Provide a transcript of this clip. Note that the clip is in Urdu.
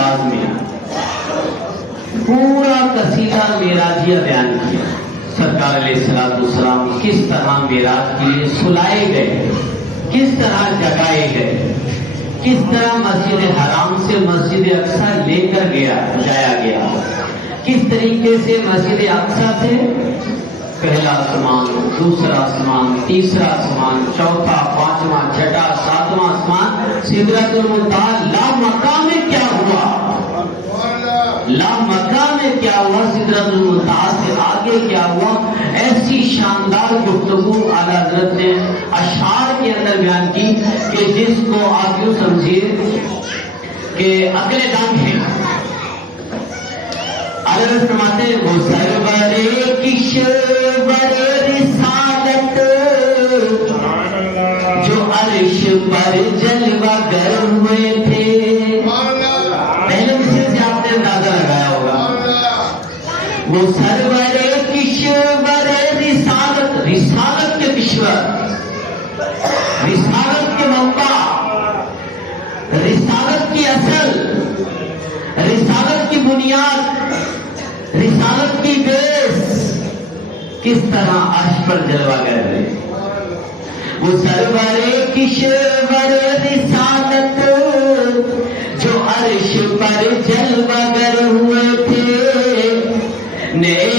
انداز میں پورا قصیدہ معراجیہ بیان کیا۔ سرکار علیہ السلام کس طرح معراج کے لیے سلائے گئے، کس طرح جگائے گئے، کس طرح مسجد حرام سے مسجد اقصی لے کر جایا گیا، کس طریقے سے مسجد اقصی سے پہلا آسمان، دوسرا آسمان، تیسرا آسمان، چوتھا، پانچواں، چھٹا، ساتواں آسمان، سدرۃ المنتہا لامقام میں کیا ہوا، لامقام میں کیا ہوا، سدرۃ المنتہا سے آگے کیا ہوا، ایسی شاندار گفتگو اعلیٰ حضرت نے اشعار کے اندر بیان کی کہ جس کو آپ یوں سمجھیے کہ عقل دنگ ہے۔ عرض فرماتے ہیں وہ سرور کشور رسالت جو عرش پر جلوہ گر ہوئے تھے، پہلے مصرے سے آپ نے اندازہ لگایا ہوگا، وہ سرور کشور رسالت، رسالت کے کشور، رسالت کے منبع، رسالت کی اصل، رسالت کی بنیاد، رسالت کی بیس کس طرح عرش پر جلوہ گر ہے۔ وہ سرور کشور رسالت جو عرش پر جلوہ گر ہوئے تھے، نئے